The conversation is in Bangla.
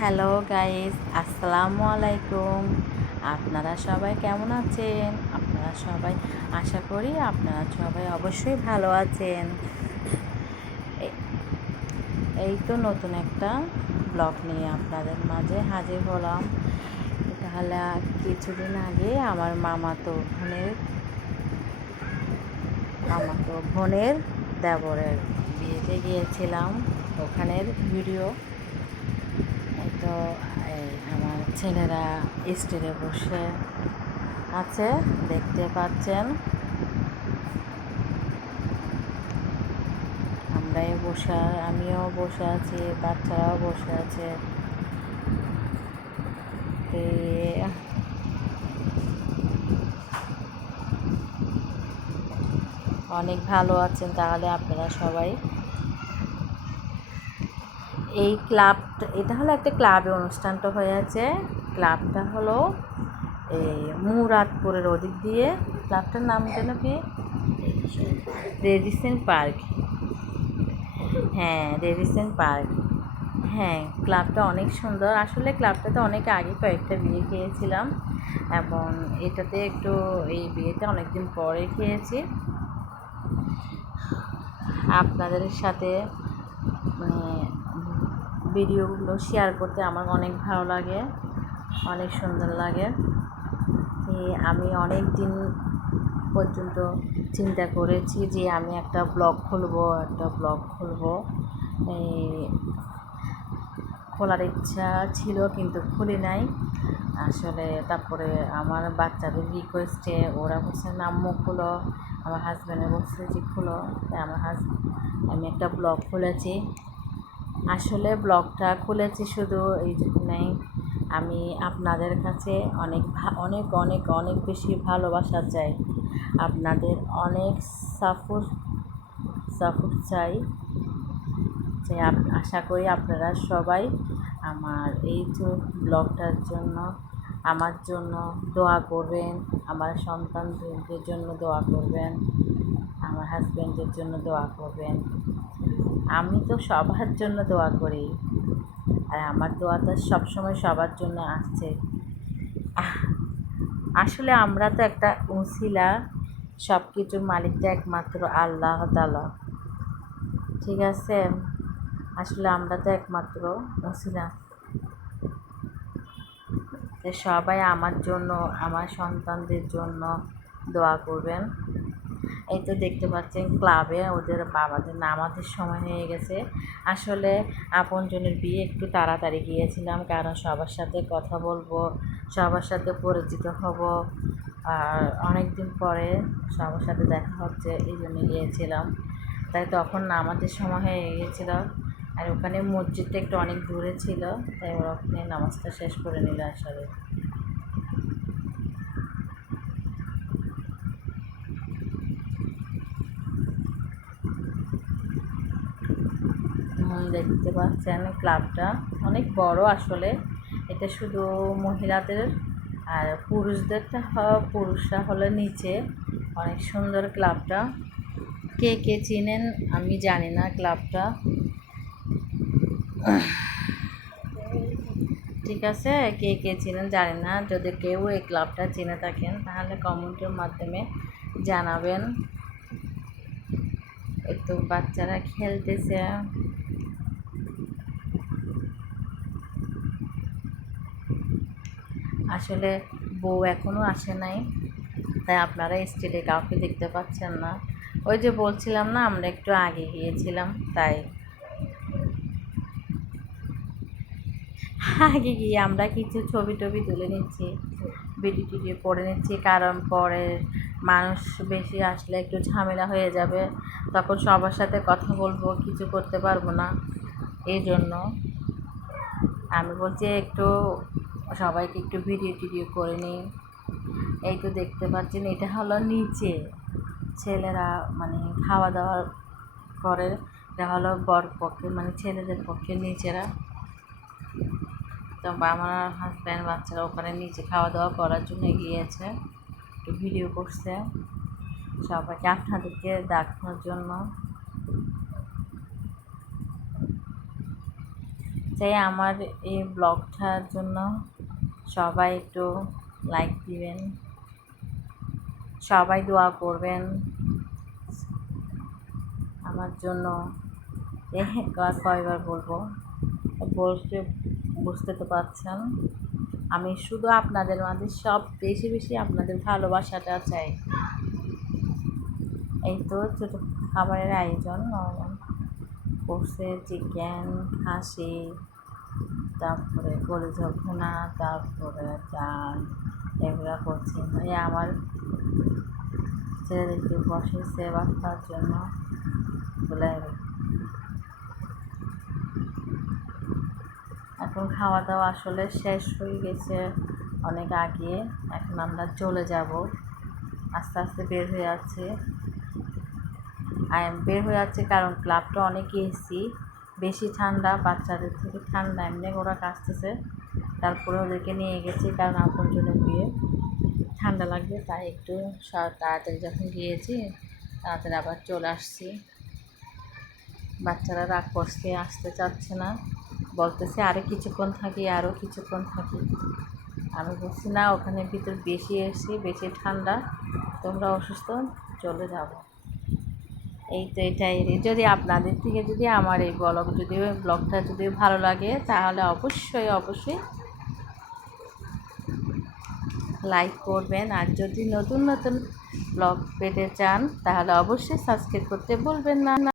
হ্যালো গাইস, আসসালামু আলাইকুম। আপনারা সবাই কেমন আছেন? আপনারা সবাই, আশা করি আপনারা সবাই অবশ্যই ভালো আছেন। এ- এই তো নতুন একটা ব্লগ নিয়ে আপনাদের মাঝে হাজির হলাম। তাহলে কিছুদিন আগে আমার মামাতো বোনের দেবরের বিয়েতে গিয়েছিলাম। ওখানের ভিডিও তো আমার ছেলেরা স্টেজে বসে আছে, দেখতে পাচ্ছেন। আমিও বসে আছি, বাচ্চারাও বসে আছে। অনেক ভালো আছেন তাহলে আপনারা সবাই। এই ক্লাবটা, এটা হলো একটা ক্লাবে অনুষ্ঠানটা হয়েছে। ক্লাবটা হলো এই মুরাদপুরের ওদিক দিয়ে। ক্লাবটার নাম যেন কি, রেডিসেন্ট পার্ক। হ্যাঁ, রেডিসেন্ট পার্ক। হ্যাঁ, ক্লাবটা অনেক সুন্দর। আসলে ক্লাবটাতে অনেক আগে কয়েকটা বিয়ে খেয়েছিলাম, এবং এটাতে একটু, এই বিয়েটা অনেক দিন পরে খেয়েছি। আপনাদের সাথে মানে ভিডিওগুলো শেয়ার করতে আমার অনেক ভালো লাগে, অনেক সুন্দর লাগে। আমি অনেক দিন পর্যন্ত চিন্তা করেছি যে আমি একটা ব্লগ খুলবো। এই খোলার ইচ্ছা ছিল কিন্তু খুলি নাই আসলে। তারপরে আমার বাচ্চাদের রিকোয়েস্টে ওরা বলছে আম্মু খুলো, আমার হাজব্যান্ডে বলছে যে খুলো, তাই আমি একটা ব্লগ খুলেছি। আসলে ব্লগটা খুলেছি শুধু এই জন্যই, আমি আপনাদের কাছে অনেক অনেক অনেক অনেক বেশি ভালোবাসা চাই, আপনাদের অনেক সাপোর্ট চাই। যে আশা করি আপনারা সবাই আমার এই যে ব্লগটার জন্য, আমার জন্য দোয়া করবেন, আমার সন্তানদের জন্য দোয়া করবেন, আমার হাজব্যান্ডের জন্য দোয়া করবেন। আমি তো সবার জন্য দোয়া করি, আর আমার দোয়াটা সবসময় সবার জন্য আসছে। আসলে আমরা তো একটা উসিলা, সব কিছুর মালিকটা একমাত্র আল্লাহ তাআলা, ঠিক আছে? আসলে আমরা তো একমাত্র উসিলা। সবাই আমার জন্য, আমার সন্তানদের জন্য দোয়া করবেন। এই তো দেখতে পাচ্ছেন ক্লাবে ওদের বাবাদের নামাজের সময় হয়ে গেছে। আসলে আপনজনের বিয়ে একটু তাড়াতাড়ি গিয়েছিলাম, কারণ সবার সাথে কথা বলবো, সবার সাথে পরিচিত হব, আর অনেক দিন পরে সবার সাথে দেখা হচ্ছে, এই জন্য গিয়েছিলাম। তাই তখন নামাজের সময় হয়ে গিয়েছিল, আর ওখানে মসজিদটা একটু অনেক দূরে ছিল, তাই ওরা ওখানে নামাজটা শেষ করে নিল আসলে। দেখতে পাচ্ছেন ক্লাবটা অনেক বড় আসলে। এটা শুধু মহিলাদের, আর পুরুষরা হলো নিচে। অনেক সুন্দর ক্লাবটা। কে কে চিনেন আমি জানি না ক্লাবটা, ঠিক আছে? কে কে চিনেন জানি না, যদি কেউ এই ক্লাবটা চিনে থাকেন তাহলে কমেন্টের মাধ্যমে জানাবেন। একটু বাচ্চারা খেলতেছে। আসলে বউ এখনও আসে নাই, তাই আপনারা স্টেজে কাউকে দেখতে পাচ্ছেন না। ওই যে বলছিলাম না, আমরা একটু আগে গিয়েছিলাম, তাই আগে গিয়ে আমরা কিছু ছবি টবি তুলে নিচ্ছি, ভিডিও টিডিও করে নিচ্ছি, কারণ পরে মানুষ বেশি আসলে একটু ঝামেলা হয়ে যাবে, তখন সবার সাথে কথা বলবো, কিছু করতে পারবো না। এই জন্য আমি বলছি একটু সবাইকে একটু ভিডিও টিডিও করে নিই। এই তো দেখতে পাচ্ছেন, এটা হলো নিচে ছেলেরা মানে খাওয়া দাওয়া করে। এটা হলো বর পক্ষে, মানে ছেলেদের পক্ষে নিচেরা। তো আমার হাজব্যান্ড বাচ্চারা ওখানে নিচে খাওয়া দাওয়া করার জন্য গিয়েছে, একটু ভিডিও করছে সবাইকে আপনাদেরকে দেখানোর জন্য। চাই আমার এই ব্লগটার জন্য সবাই একটু লাইক দিবেন, সবাই দোয়া করবেন আমার জন্য। কয়বার বলবো, বলতে বুঝতে তো পারছেন। আমি শুধু আপনাদের মাঝে সব বেশি বেশি আপনাদের ভালোবাসাটা চাই। এই তো ছোটো খাবারের আয়োজন করছে, চিকেন, খাসি, তারপরে কলিজা ভুনা, তারপরে ডাল, এগুলো করছি। এই আমার ছেলেদেরকে বসেছে ভাত খাওয়ার জন্য বলে। এখন খাওয়া দাওয়া আসলে শেষ হয়ে গেছে অনেক আগে। এখন আমরা চলে যাব, আস্তে আস্তে বের হয়ে যাচ্ছে। বের হয়ে যাচ্ছে কারণ ক্লাবটা অনেক এসি, বেশি ঠান্ডা, বাচ্চাদের থেকে ঠান্ডা, এমনি ওরা কাশতেছে। তারপরে ওদেরকে নিয়ে গেছি কারণ আপনজনের বিয়ে, ঠান্ডা লাগবে, তাই একটু তাড়াতাড়ি যখন গিয়েছি তাড়াতাড়ি আবার চলে আসছি। বাচ্চারা রাগ করছে, আসতে চাচ্ছে না, বলতেছে আরও কিছুক্ষণ থাকি, আরও কিছুক্ষণ থাকি। আমি বলছি না, ওখানে ভিতর বেশি এসি, বেশি ঠান্ডা, তোমরা অসুস্থ, চলে যাব। এই তো এটাই। যদি আপনাদের থেকে যদি আমার এই ব্লগটা যদি ভালো লাগে তাহলে অবশ্যই অবশ্যই লাইক করবেন। আর যদি নতুন নতুন ব্লগ পেতে চান তাহলে অবশ্যই সাবস্ক্রাইব করতে ভুলবেন না।